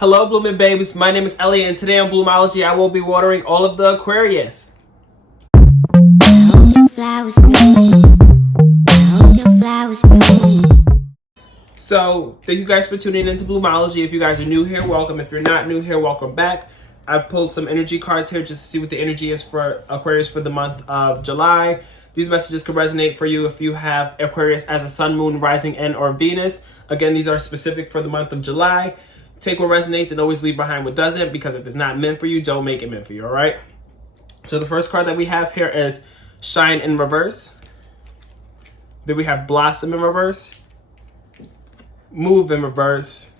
Hello, blooming babes. My name is Elliott, and today on Bloomology, I will be watering all of the Aquarius. So, thank you guys for tuning into Bloomology. If you guys are new here, welcome. If you're not new here, welcome back. I pulled some energy cards here just to see what the energy is for Aquarius for the month of July. These messages could resonate for you if you have Aquarius as a sun, moon, rising, and or Venus. Again, these are specific for the month of July. Take what resonates and always leave behind what doesn't, because if it's not meant for you, don't make it meant for you, all right? So the first card that we have here is Shine in reverse. Then we have Blossom in reverse, Move in reverse,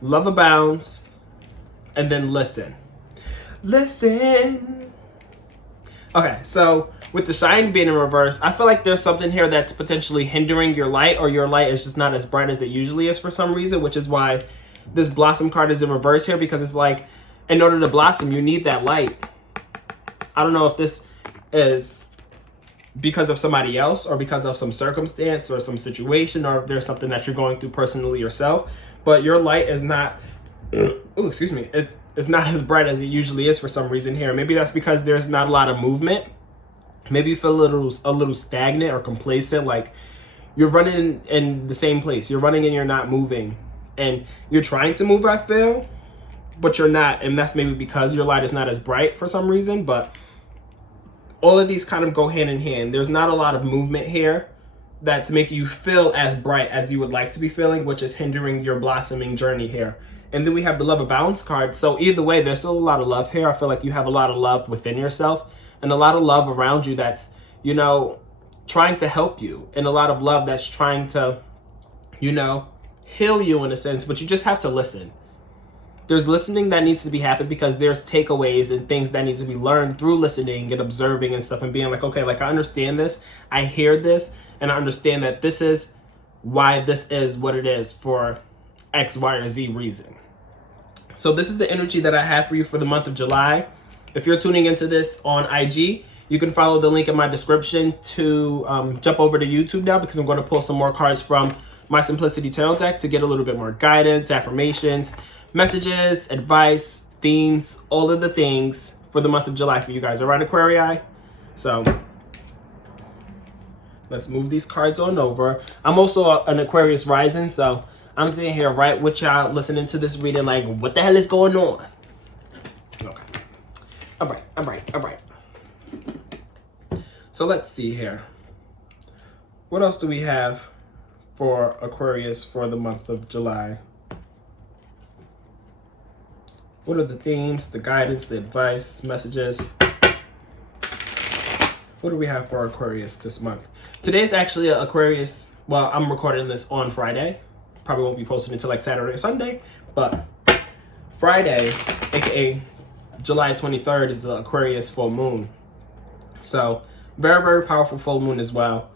Love Abounds, and then Listen. Listen. Okay, so with the Shine being in reverse, I feel like there's something here that's potentially hindering your light, or your light is just not as bright as it usually is for some reason, which is why this Blossom card is in reverse here, because it's like, in order to blossom, you need that light. I don't know if this is because of somebody else or because of some circumstance or some situation, or if there's something that you're going through personally yourself, but your light is not, it's not as bright as it usually is for some reason here. Maybe that's because there's not a lot of movement. Maybe you feel a little stagnant or complacent, like you're running in the same place. You're running and you're not moving. And you're trying to move, I feel, but you're not. And that's maybe because your light is not as bright for some reason. But all of these kind of go hand in hand. There's not a lot of movement here that's making you feel as bright as you would like to be feeling, which is hindering your blossoming journey here. And then we have the Love Abounds card. So either way, there's still a lot of love here. I feel like you have a lot of love within yourself and a lot of love around you that's, you know, trying to help you. And a lot of love that's trying to, you know, heal you in a sense, but you just have to listen. There's listening that needs to be happened, because there's takeaways and things that needs to be learned through listening and observing and stuff, and being like, okay, like I understand this, I hear this, and I understand that this is why this is what it is for X, Y, or Z reason. So this is the energy that I have for you for the month of July. If you're tuning into this on IG, you can follow the link in my description to jump over to YouTube now, because I'm going to pull some more cards from my Simplicity Tarot deck to get a little bit more guidance, affirmations, messages, advice, themes, all of the things for the month of July for you guys. All right, Aquarii? So let's move these cards on over. I'm also an Aquarius rising, so I'm sitting here right with y'all listening to this reading like, what the hell is going on? Okay. All right. So let's see here. What else do we have for Aquarius for the month of July? What are the themes, the guidance, the advice, messages? What do we have for Aquarius this month? Today's actually Aquarius, well, I'm recording this on Friday. Probably won't be posted until like Saturday or Sunday, but Friday, aka July 23rd, is the Aquarius full moon. So very, very powerful full moon as well.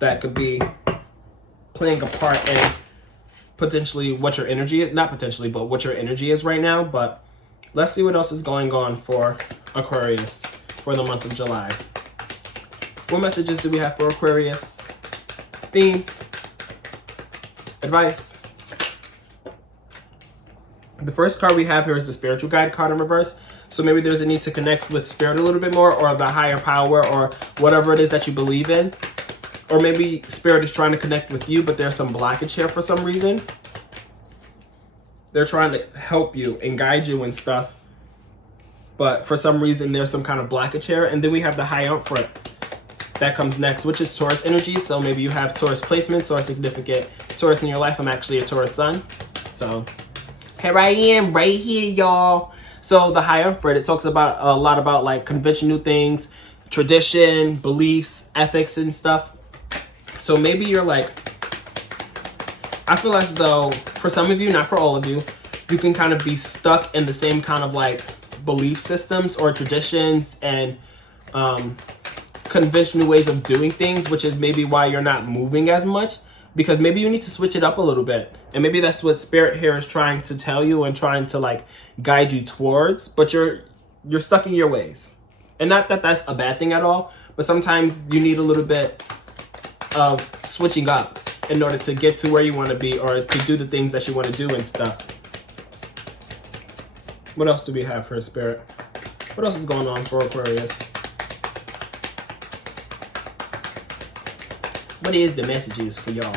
That could be playing a part in potentially what your energy is, not potentially, but what your energy is right now. But let's see what else is going on for Aquarius for the month of July. What messages do we have for Aquarius? Themes, advice. The first card we have here is the Spiritual Guide card in reverse. So maybe there's a need to connect with spirit a little bit more, or the higher power, or whatever it is that you believe in. Or maybe spirit is trying to connect with you, but there's some blockage here for some reason. They're trying to help you and guide you and stuff, but for some reason there's some kind of blockage here. And then we have the Hierophant that comes next, which is Taurus energy. So maybe you have Taurus placements or significant Taurus in your life. I'm actually a Taurus sun. So here I am right here, y'all. So the Hierophant, it talks about a lot about like conventional things, tradition, beliefs, ethics, and stuff. So maybe you're like, I feel as though for some of you, not for all of you, you can kind of be stuck in the same kind of like belief systems or traditions and conventional ways of doing things, which is maybe why you're not moving as much, because maybe you need to switch it up a little bit. And maybe that's what spirit here is trying to tell you and trying to like guide you towards, but you're stuck in your ways. And not that that's a bad thing at all, but sometimes you need a little bit of switching up in order to get to where you want to be, or to do the things that you want to do and stuff. What else do we have for Spirit? What else is going on for Aquarius? What is the messages for y'all?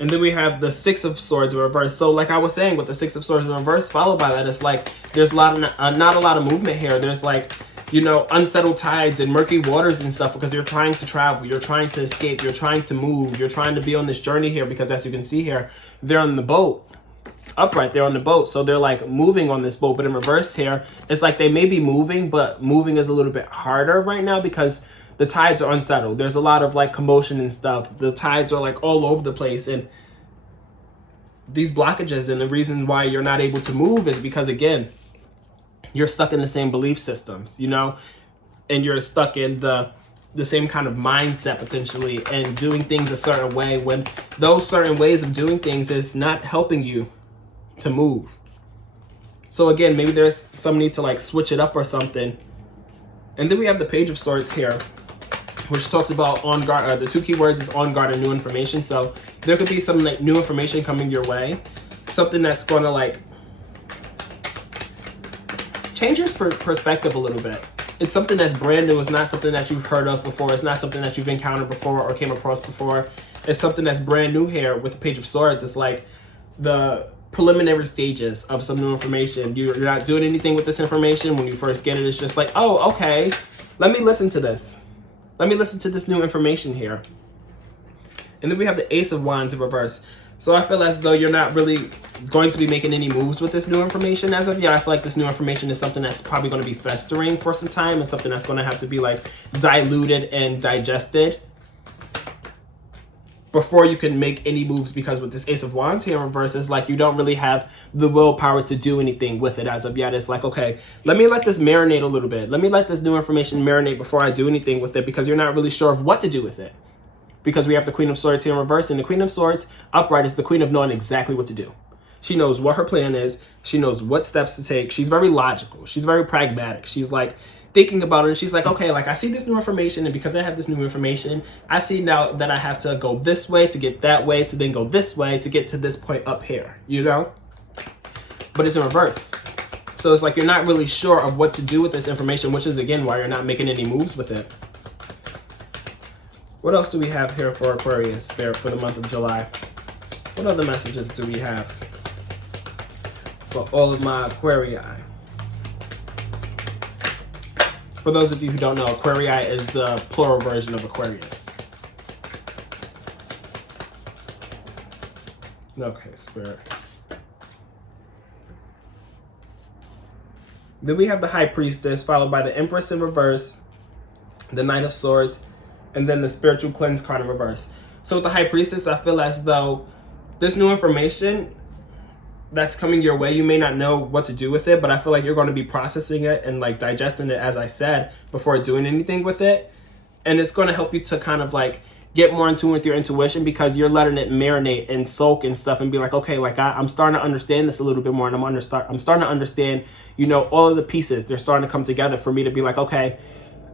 And then we have the Six of Swords in reverse. So like I was saying, with the Six of Swords in reverse, followed by that, it's like there's not a lot of movement here. There's like, you know, unsettled tides and murky waters and stuff, because you're trying to travel, you're trying to escape, you're trying to move, you're trying to be on this journey here, because as you can see here, they're on the boat. Upright, they're on the boat, so they're like moving on this boat. But in reverse here, it's like they may be moving, but moving is a little bit harder right now because the tides are unsettled. There's a lot of like commotion and stuff. The tides are like all over the place, and these blockages, and the reason why you're not able to move is because, again, you're stuck in the same belief systems, you know, and you're stuck in the same kind of mindset potentially, and doing things a certain way when those certain ways of doing things is not helping you to move. So again, maybe there's some need to like switch it up or something. And then we have the Page of Swords here, which talks about on guard. The two keywords is on guard and new information. So there could be some like new information coming your way, something that's going to like change your perspective a little bit. It's something that's brand new. It's not something that you've heard of before. It's not something that you've encountered before or came across before. It's something that's brand new here with the Page of Swords. It's like the preliminary stages of some new information. You're not doing anything with this information. When you first get it, it's just like, oh, okay, let me listen to this. Let me listen to this new information here. And then we have the Ace of Wands in reverse. So I feel as though you're not really going to be making any moves with this new information as of yet. I feel like this new information is something that's probably going to be festering for some time, and something that's going to have to be like diluted and digested before you can make any moves, because with this Ace of Wands here in reverse, it's like you don't really have the willpower to do anything with it as of yet. It's like, okay, let me let this marinate a little bit. Let me let this new information marinate before I do anything with it, because you're not really sure of what to do with it. Because we have the Queen of Swords here in reverse, and the Queen of Swords upright is the queen of knowing exactly what to do. She knows what her plan is. She knows what steps to take. She's very logical. She's very pragmatic. She's like thinking about it, and she's like, okay, like I see this new information, and because I have this new information, I see now that I have to go this way to get that way, to then go this way to get to this point up here, you know? But it's in reverse. So it's like you're not really sure of what to do with this information, which is again why you're not making any moves with it. What else do we have here for Aquarius Spirit for the month of July? What other messages do we have for all of my Aquarii? For those of you who don't know, Aquarii is the plural version of Aquarius. Okay, Spirit. Then we have the High Priestess, followed by the Empress in reverse, the Knight of Swords, and then the Spiritual Cleanse card in reverse. So with the High Priestess, I feel as though this new information that's coming your way, you may not know what to do with it, but I feel like you're going to be processing it and like digesting it, as I said, before doing anything with it. And it's going to help you to kind of like get more in tune with your intuition, because you're letting it marinate and soak and stuff, and be like, okay, like I'm starting to understand this a little bit more, and I'm starting to understand, you know, all of the pieces. They're starting to come together for me to be like, okay,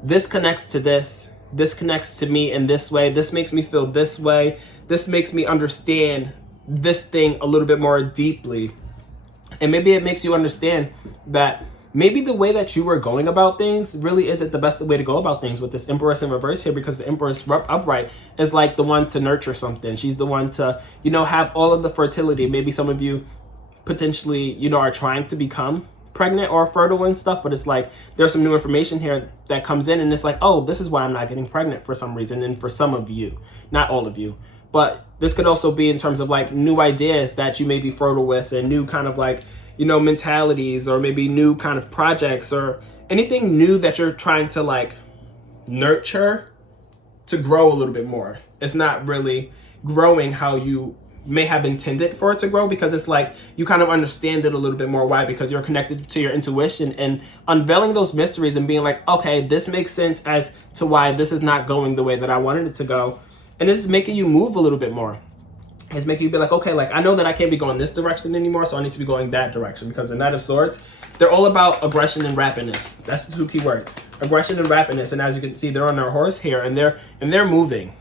this connects to this. This connects to me in this way. This makes me feel this way. This makes me understand this thing a little bit more deeply. And maybe it makes you understand that maybe the way that you were going about things really isn't the best way to go about things with this Empress in reverse here, because the Empress upright is like the one to nurture something. She's the one to, you know, have all of the fertility. Maybe some of you potentially, you know, are trying to become pregnant or fertile and stuff, but it's like there's some new information here that comes in, and it's like, oh, this is why I'm not getting pregnant for some reason. And for some of you, not all of you, but this could also be in terms of like new ideas that you may be fertile with, and new kind of like, you know, mentalities, or maybe new kind of projects, or anything new that you're trying to like nurture to grow a little bit more. It's not really growing how you may have intended for it to grow, because it's like you kind of understand it a little bit more. Why? Because you're connected to your intuition and unveiling those mysteries and being like, okay, this makes sense as to why this is not going the way that I wanted it to go. And it's making you move a little bit more. It's making you be like, okay, like I know that I can't be going this direction anymore, so I need to be going that direction. Because the Knight of Swords, they're all about aggression and rapidness. That's the two key words: aggression and rapidness. And as you can see, they're on their horse here, and they're moving.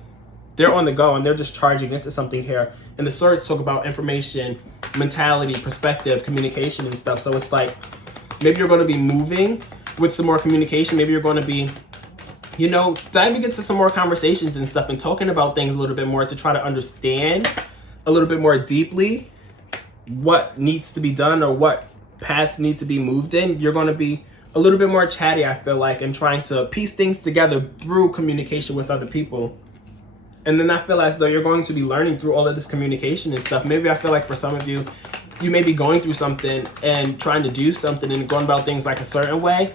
They're on the go, and they're just charging into something here. And the swords talk about information mentality, perspective, communication and stuff. So it's like, maybe you're going to be moving with some more communication. Maybe you're going to be, you know, diving into some more conversations and stuff and talking about things a little bit more to try to understand a little bit more deeply what needs to be done or what paths need to be moved in. You're going to be a little bit more chatty, I feel like, and trying to piece things together through communication with other people. And then I feel as though you're going to be learning through all of this communication and stuff. Maybe I feel like for some of you, you may be going through something and trying to do something and going about things like a certain way,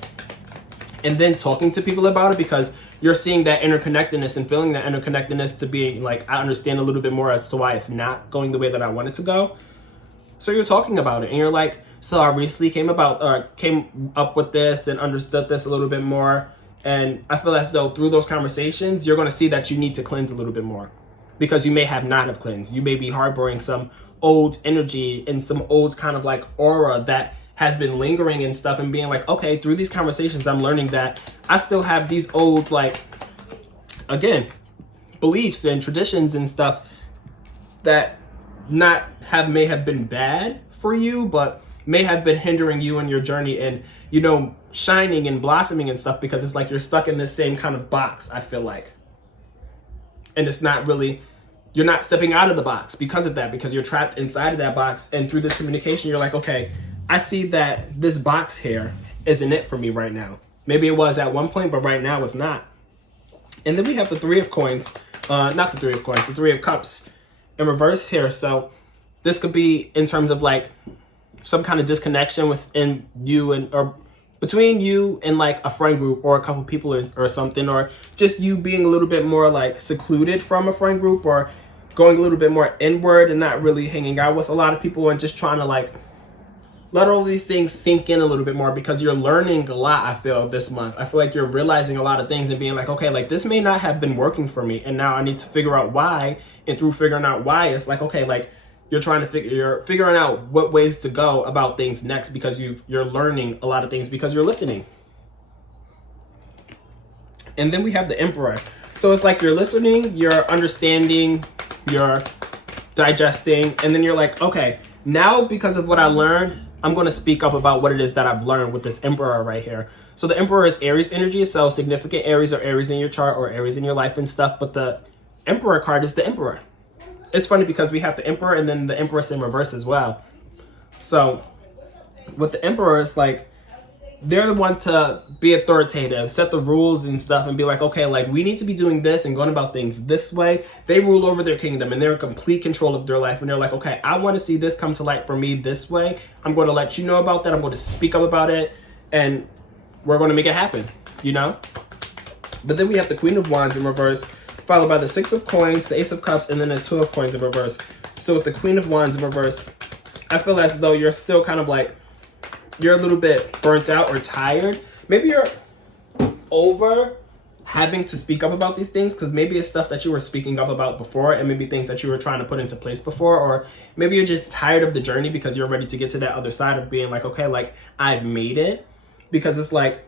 and then talking to people about it because you're seeing that interconnectedness and feeling that interconnectedness to being like, I understand a little bit more as to why it's not going the way that I want it to go. So you're talking about it and you're like, so I recently came up with this and understood this a little bit more. And I feel as though through those conversations, you're going to see that you need to cleanse a little bit more because you may not have cleansed. You may be harboring some old energy and some old kind of like aura that has been lingering and stuff, and being like, okay, through these conversations, I'm learning that I still have these old, like, again, beliefs and traditions and stuff that may have been bad for you, but may have been hindering you in your journey and, you know, shining and blossoming and stuff, because it's like you're stuck in this same kind of box, I feel like. And it's not really, you're not stepping out of the box because of that, because you're trapped inside of that box. And through this communication, you're like, okay, I see that this box here isn't it for me right now. Maybe it was at one point, but right now it's not. And then we have the Three of Coins, not the Three of Coins, the Three of Cups in reverse here. So this could be in terms of like some kind of disconnection within you and, or between you and like a friend group or a couple people or something, or just you being a little bit more like secluded from a friend group, or going a little bit more inward and not really hanging out with a lot of people and just trying to like let all these things sink in a little bit more, because you're learning a lot, I feel, this month. I feel like you're realizing a lot of things and being like, okay, like this may not have been working for me, and now I need to figure out why. And through figuring out why, it's like, okay, like you're figuring out what ways to go about things next, because you're learning a lot of things because you're listening. And then we have the Emperor. So it's like you're listening, you're understanding, you're digesting, and then you're like, okay, now because of what I learned, I'm going to speak up about what it is that I've learned with this Emperor right here. So the Emperor is Aries energy, so significant Aries or Aries in your chart or Aries in your life and stuff. But the Emperor card is the Emperor. It's funny because we have the Emperor and then the Empress in reverse as well. So with the Emperor, it's like they're the one to be authoritative, set the rules and stuff, and be like, okay, like we need to be doing this and going about things this way. They rule over their kingdom and they're in complete control of their life. And they're like, okay, I want to see this come to light for me this way. I'm going to let you know about that. I'm going to speak up about it, and we're going to make it happen, you know? But then we have the Queen of Wands in reverse, followed by the Six of Coins, the Ace of Cups, and then the Two of Coins in reverse. So with the Queen of Wands in reverse, I feel as though you're still kind of like, you're a little bit burnt out or tired. Maybe you're over having to speak up about these things, because maybe it's stuff that you were speaking up about before, and maybe things that you were trying to put into place before, or maybe you're just tired of the journey because you're ready to get to that other side of being like, okay, like I've made it, because it's like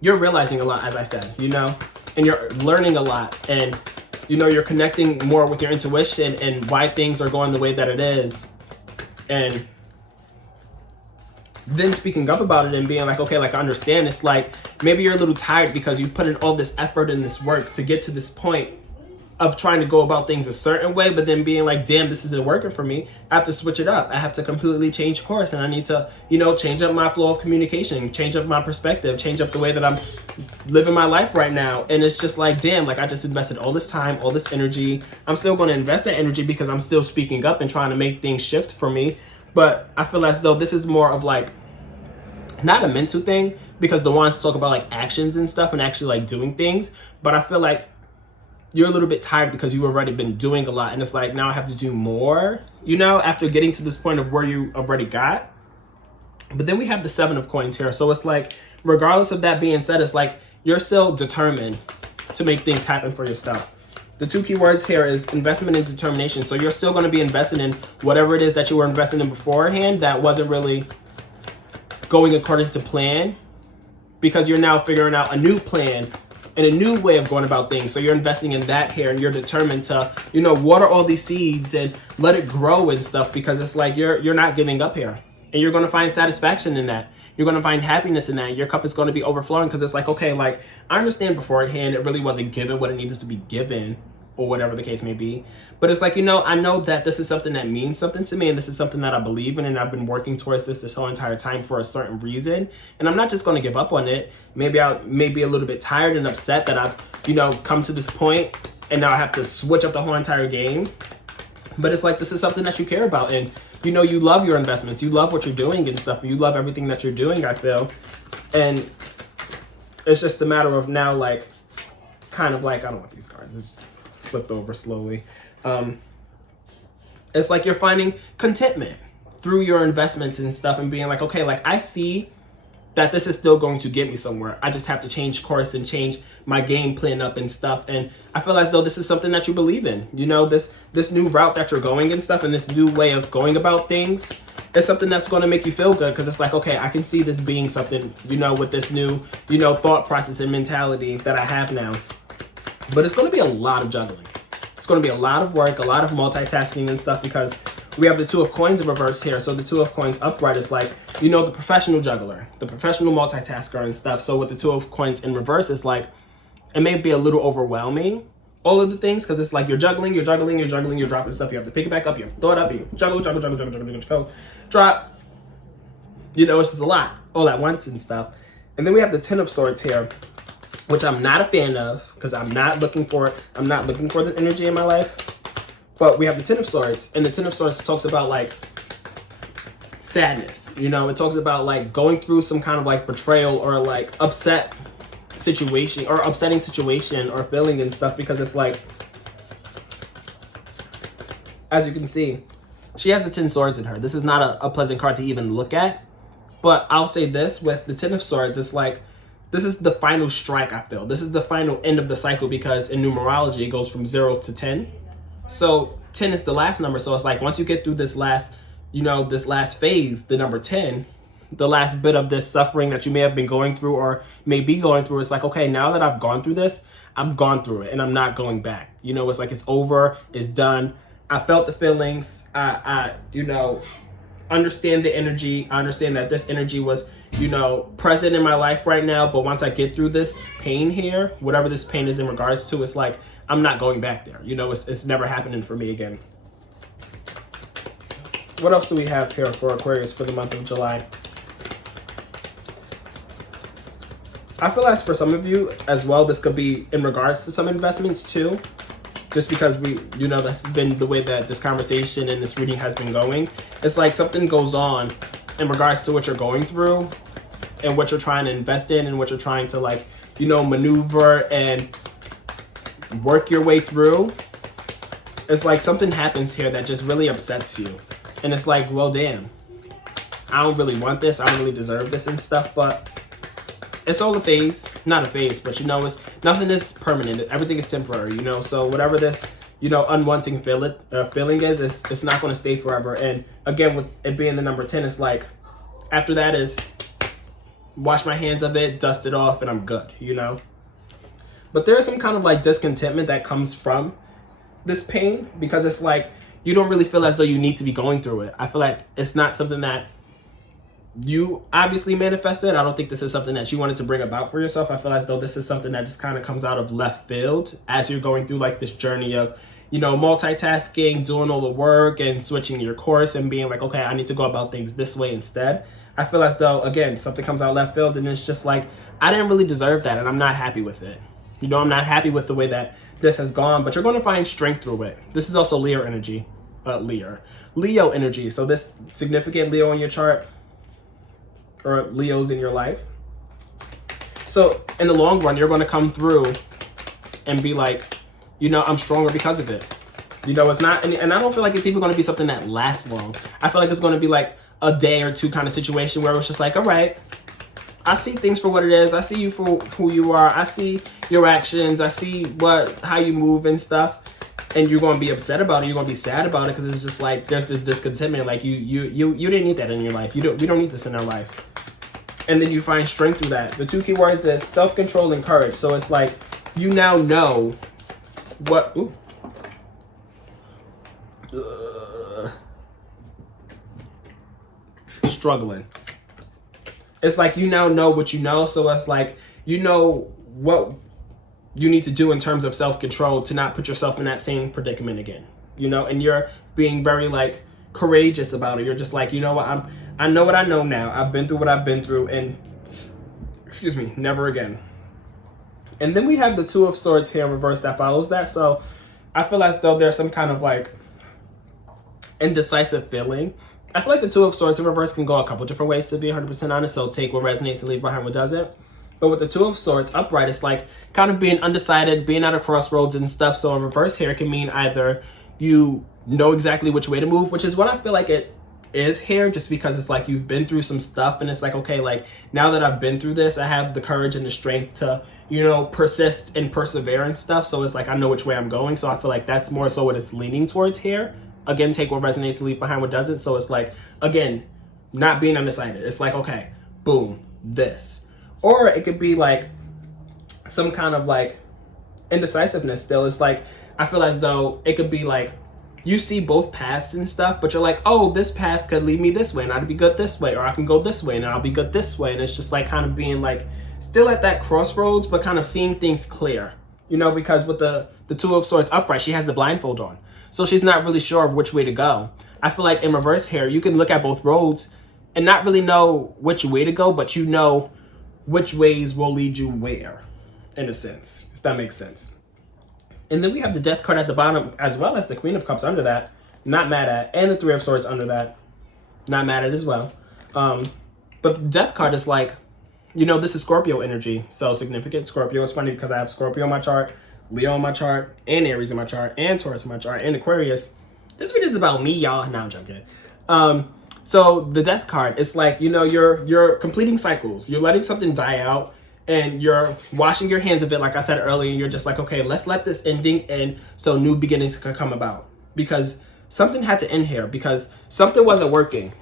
you're realizing a lot, as I said, you know, and you're learning a lot, and you know, you're connecting more with your intuition and why things are going the way that it is, and then speaking up about it and being like, okay, like I understand. It's like maybe you're a little tired because you put in all this effort and this work to get to this point of trying to go about things a certain way, but then being like, damn, this isn't working for me. I have to switch it up. I have to completely change course, and I need to, you know, change up my flow of communication, change up my perspective, change up the way that I'm living my life right now. And it's just like, damn, like I just invested all this time, all this energy. I'm still going to invest that energy because I'm still speaking up and trying to make things shift for me. But I feel as though this is more of like, not a mental thing, because the ones talk about like actions and stuff and actually like doing things. But I feel like you're a little bit tired because you've already been doing a lot. And it's like, now I have to do more, you know, after getting to this point of where you already got. But then we have the Seven of Coins here. So it's like, regardless of that being said, it's like you're still determined to make things happen for yourself. The two key words here is investment and determination. So you're still going to be investing in whatever it is that you were investing in beforehand that wasn't really going according to plan, because you're now figuring out a new plan and a new way of going about things. So you're investing in that here, and you're determined to, you know, water all these seeds and let it grow and stuff, because it's like you're not giving up here, and you're going to find satisfaction in that. You're going to find happiness in that. Your cup is going to be overflowing, because it's like, okay, like, I understand beforehand it really wasn't given what it needed to be given, or whatever the case may be. But it's like, you know, I know that this is something that means something to me, and this is something that I believe in, and I've been working towards this whole entire time for a certain reason. And I'm not just going to give up on it. Maybe I may be a little bit tired and upset that I've, you know, come to this point, and now I have to switch up the whole entire game. But it's like, this is something that you care about, and you know, you love your investments, you love what you're doing and stuff, you love everything that you're doing, I feel. And it's just a matter of now, like, kind of like, I don't want these cards, just flipped over slowly. It's like you're finding contentment through your investments and stuff, and being like, okay, like, I see that this is still going to get me somewhere. I just have to change course and change my game plan up and stuff. And I feel as though this is something that you believe in. You know, this new route that you're going and stuff, and this new way of going about things is something that's going to make you feel good, because it's like, okay, I can see this being something, you know, with this new, you know, thought process and mentality that I have now. But it's going to be a lot of juggling. It's going to be a lot of work, a lot of multitasking and stuff, because we have the Two of Coins in reverse here. So the Two of Coins upright is like, you know, the professional juggler, the professional multitasker and stuff. So with the Two of Coins in reverse, it's like, it may be a little overwhelming, all of the things, because it's like you're juggling, you're dropping stuff. You have to pick it back up, you have to throw it up, you juggle, drop. You know, it's just a lot all at once and stuff. And then we have the Ten of Swords here, which I'm not a fan of, because I'm not looking for the energy in my life. But we have the Ten of Swords, and the Ten of Swords talks about, like, sadness. You know, it talks about, like, going through some kind of, like, betrayal or, like, upsetting situation or feeling and stuff, because it's like, as you can see, she has the 10 swords in her. This is not a pleasant card to even look at. But I'll say this, with the 10 of swords, it's like, this is the final strike, I feel. This is the final end of the cycle, because in numerology, it goes from 0 to 10. So 10 is the last number. So it's like, once you get through this last, you know, this last phase, the number 10, the last bit of this suffering that you may have been going through or may be going through, it's like, okay, now that I've gone through this, I've gone through it and I'm not going back. You know, it's like, it's over, it's done. I felt the feelings. I you know, understand the energy. I understand that this energy was, you know, present in my life right now. But once I get through this pain here, whatever this pain is in regards to, it's like, I'm not going back there. You know, it's never happening for me again. What else do we have here for Aquarius for the month of July? I feel as for some of you as well, this could be in regards to some investments too. Just because we, you know, that's been the way that this conversation and this reading has been going. It's like something goes on in regards to what you're going through and what you're trying to invest in and what you're trying to, like, you know, maneuver and work your way through. It's like something happens here that just really upsets you. And it's like, well, damn, I don't really want this. I don't really deserve this and stuff, but it's all a phase. Not a phase, but, you know, it's nothing is permanent. Everything is temporary, you know. So whatever this, you know, unwanting feeling is, it's not going to stay forever. And again, with it being the number 10, it's like, after that is wash my hands of it, dust it off, and I'm good, you know. But there is some kind of, like, discontentment that comes from this pain, because it's like, you don't really feel as though you need to be going through it. I feel like it's not something that you obviously manifested. I don't think this is something that you wanted to bring about for yourself. I feel as though this is something that just kind of comes out of left field as you're going through, like, this journey of, you know, multitasking, doing all the work and switching your course and being like, okay, I need to go about things this way instead. I feel as though, again, something comes out left field and it's just like, I didn't really deserve that, and I'm not happy with it. You know, I'm not happy with the way that this has gone, but you're going to find strength through it. This is also Leo energy. Leo energy. So this significant Leo in your chart, or Leos in your life. So in the long run, you're going to come through and be like, you know, I'm stronger because of it. You know, it's not, and I don't feel like it's even going to be something that lasts long. I feel like it's going to be like a day or two kind of situation where it's just like, all right, I see things for what it is. I see you for who you are. I see your actions. I see how you move and stuff. And you're going to be upset about it. You're going to be sad about it, because it's just like, there's this discontentment. Like, you didn't need that in your life. We don't need this in our life. and then you find strength through that. The 2 keywords is self-control and courage. So it's like you now know what. Ooh. Struggling. It's like you now know what you know. So it's like you know what you need to do in terms of self-control to not put yourself in that same predicament again. You know, and you're being very like courageous about it. You're just like, you know what, I know what I know now. I've been through what I've been through, and excuse me, never again. And then we have the 2 of Swords here in reverse that follows that. So I feel as though there's some kind of like indecisive feeling. I feel like the 2 of Swords in reverse can go a couple different ways, to be 100% honest. So take what resonates and leave behind what doesn't. But with the 2 of Swords upright, it's like kind of being undecided, being at a crossroads and stuff. So in reverse here, it can mean either you know exactly which way to move, which is what I feel like it is here, just because it's like you've been through some stuff and it's like, okay, like now that I've been through this, I have the courage and the strength to, you know, persist and persevere and stuff. So it's like I know which way I'm going. So I feel like that's more so what it's leaning towards here. Again, take what resonates and leave behind what doesn't. So it's like, again, not being undecided. It's like, okay, boom, this. Or it could be like some kind of like indecisiveness still. It's like, I feel as though it could be like, you see both paths and stuff, but you're like, oh, this path could lead me this way and I'd be good this way, or I can go this way and I'll be good this way. And it's just like kind of being like still at that crossroads, but kind of seeing things clear, you know, because with the 2 of Swords upright, she has the blindfold on. So she's not really sure of which way to go. I feel like in reverse here, you can look at both roads and not really know which way to go, but you know which ways will lead you where, in a sense, if that makes sense. And then we have the Death card at the bottom, as well as the Queen of Cups under that. Not mad at. And the 3 of Swords under that. Not mad at as well. But the Death card is like, you know, this is Scorpio energy. So significant Scorpio. It's funny because I have Scorpio on my chart, Leo on my chart, and Aries in my chart, and Taurus in my chart, and Aquarius. This video is about me, y'all. No, I'm joking. So the Death card, it's like, you know, you're completing cycles. You're letting something die out. And you're washing your hands of it, like I said earlier. You're just like, okay, let's let this ending end so new beginnings can come about. Because something had to end here. Because something wasn't working.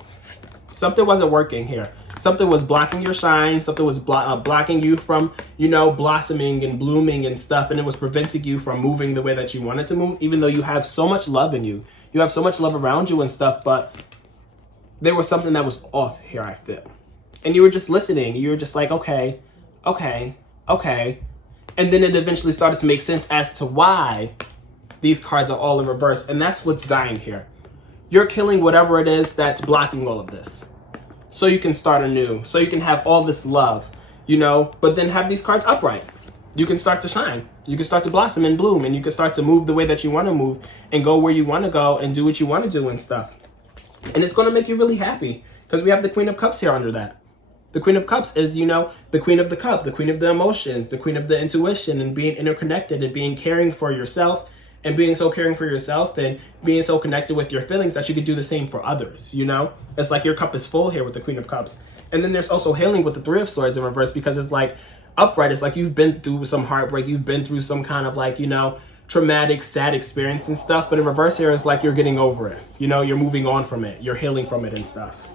Something wasn't working here. Something was blocking your shine. Something was blocking you from, you know, blossoming and blooming and stuff. And it was preventing you from moving the way that you wanted to move. Even though you have so much love in you. You have so much love around you and stuff. But there was something that was off here, I feel. And you were just listening. You were just like, okay. And then it eventually started to make sense as to why these cards are all in reverse. And that's what's dying here. You're killing whatever it is that's blocking all of this. So you can start anew. So you can have all this love, you know, but then have these cards upright. You can start to shine. You can start to blossom and bloom. And you can start to move the way that you want to move and go where you want to go and do what you want to do and stuff. And it's going to make you really happy because we have the Queen of Cups here under that. The Queen of Cups is, you know, the Queen of the Cup, the Queen of the emotions, the Queen of the intuition, and being interconnected and being caring for yourself and being so caring for yourself and being so connected with your feelings that you could do the same for others, you know? It's like your cup is full here with the Queen of Cups. And then there's also healing with the 3 of Swords in reverse because it's like upright. It's like you've been through some heartbreak. You've been through some kind of like, you know, traumatic, sad experience and stuff. But in reverse here, it's like you're getting over it. You know, you're moving on from it. You're healing from it and stuff.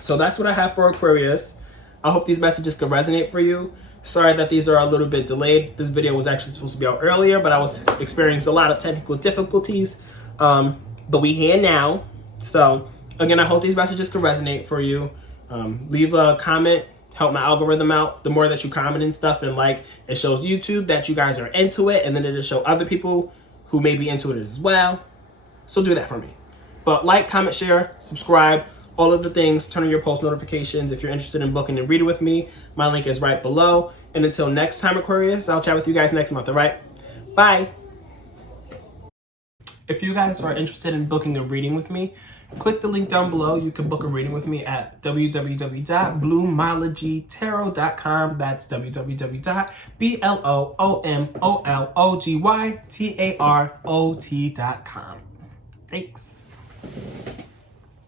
So that's what I have for Aquarius. I hope these messages can resonate for you. Sorry that these are a little bit delayed. This video was actually supposed to be out earlier, but I was experiencing a lot of technical difficulties. But we here now. So again, I hope these messages can resonate for you. Leave a comment, help my algorithm out. The more that you comment and stuff and like, it shows YouTube that you guys are into it, and then it'll show other people who may be into it as well. So do that for me. But like, comment, share, subscribe, all of the things. Turn on your post notifications if you're interested in booking and reading with me. My link is right below. And until next time, Aquarius, I'll chat with you guys next month, all right? Bye. If you guys are interested in booking a reading with me, click the link down below. You can book a reading with me at www.bloomologytarot.com. That's www.bloomologytarot.com. Thanks.